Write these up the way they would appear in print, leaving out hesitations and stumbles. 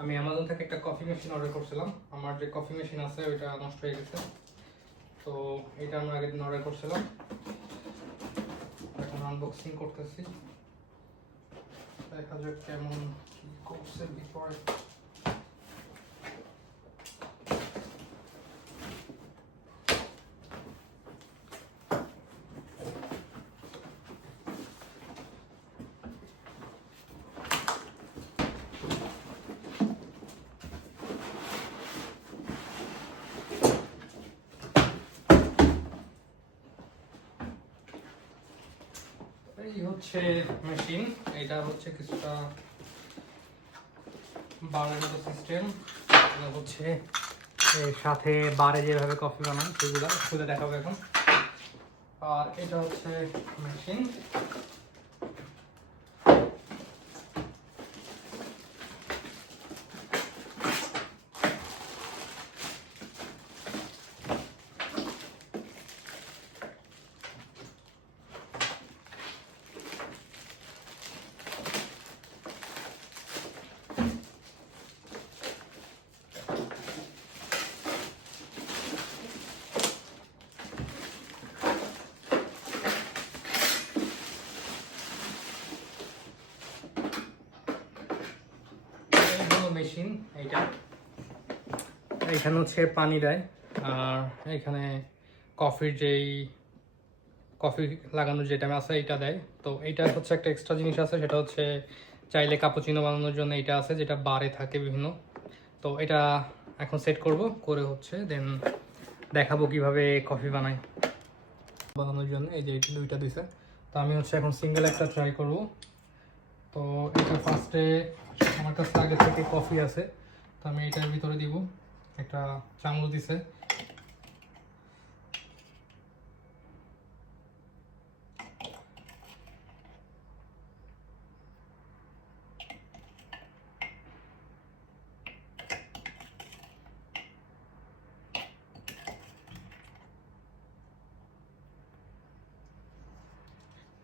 আমি অ্যামাজন থেকে একটা কফি মেশিন অর্ডার করছিলাম। আমার যে কফি মেশিন আছে ওইটা নষ্ট হয়ে গেছে, তো এটা আমি আগের দিন অর্ডার করছিলাম। এখন আনবক্সিং করতেছি, দেখা যাক কেমন কি করছে ভিতরে। এই হচ্ছে মেশিন, এটা হচ্ছে কিছুটা বারের মতো সিস্টেম। এটা হচ্ছে এর সাথে বারে যেভাবে কফি বানায় সেগুলো খুলে দেখাবো এখন। আর এটা হচ্ছে মেশিন। মেশিন এইটা, এখানে হচ্ছে পানি দেয়, আর এখানে কফির যেই কফি লাগানোর যেটা আছে এটা দেয়। তো এইটা হচ্ছে একটা এক্সট্রা জিনিস আছে, সেটা হচ্ছে চাইলে কাপুচিনো বানানোর জন্য এটা আছে, যেটা বারে থাকে বিভিন্ন। তো এটা এখন সেট করব, করে হচ্ছে দেন দেখাবো কিভাবে কফি বানায় বানানোর জন্য। এই যে এটা দুইটা দিছে, তো আমি হচ্ছে এখন সিঙ্গেল একটা ট্রাই করব। তো এটা ফার্স্টে আমার কাছে আগে থেকে কফি আছে, তো আমি এটার ভিতরে দিব। একটা চামচ দিছে,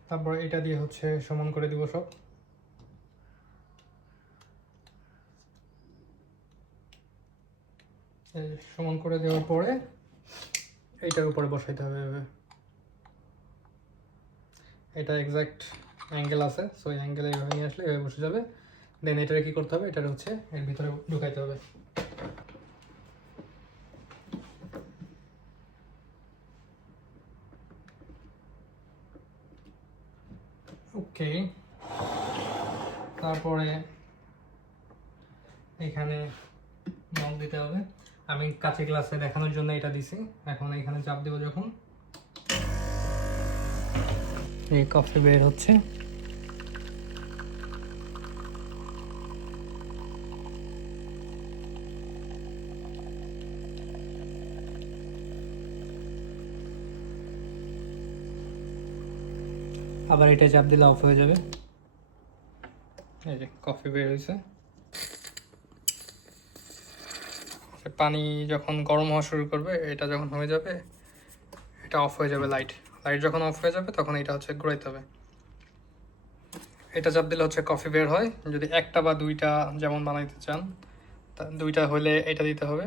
তারপর এটা দিয়ে হচ্ছে সমান করে দিব সব। সমান করে দেওয়ার পরে এইটার উপরে বসাইতে হবে। এটা এক্সাক্ট অ্যাঙ্গেল আছে, সো এই অ্যাঙ্গেলে এইভাবে নিয়ে আসলে এভাবে বসে যাবে। দেন এটারে কি করতে হবে, এটা হচ্ছে এর ভিতরে ঢুকাইতে হবে। ওকে, তারপরে এখানে নক দিতে হবে। আমি কাঁচের গ্লাসে দেখানোর জন্য এটা দিছি। এখন এখানে চাপ দেব, যখন এই কফি বের হচ্ছে। আবার এটা চাপ দিলে অফ হয়ে যাবে। এই যে কফি বের হয়েছে। পানি যখন গরম হওয়া শুরু করবে, এটা যখন হয়ে যাবে এটা অফ হয়ে যাবে। লাইট যখন অফ হয়ে যাবে তখন এটা হচ্ছে ঘোরাইতে হবে। এটা চাপ দিলে হচ্ছে কফি বের হয়। যদি একটা বা দুইটা যেমন বানাইতে চান, দুইটা হলে এটা দিতে হবে,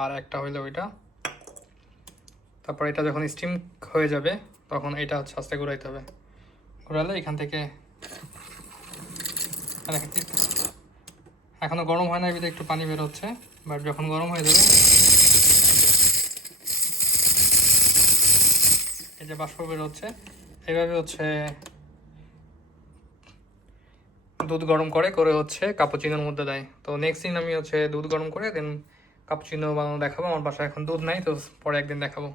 আর একটা হইলে ওইটা। তারপর এটা যখন স্টিম হয়ে যাবে তখন এটা হচ্ছে আস্তে ঘোরাইতে হবে। ঘোরালে এখান থেকে এখনো গরম হয় না, এর ভিতরে একটু পানি বের হচ্ছে, বাট যখন গরম হয়ে যাবে এই যে বাষ্প বের হচ্ছে। এইভাবে হচ্ছে দুধ গরম করে হচ্ছে কাপুচিনোর মধ্যে দেয়। তো নেক্সট দিন আমি হচ্ছে দুধ গরম করে দেন কাপুচিনো বানানো দেখাবো। আমার বাসায় এখন দুধ নাই, তো পরে একদিন দেখাবো।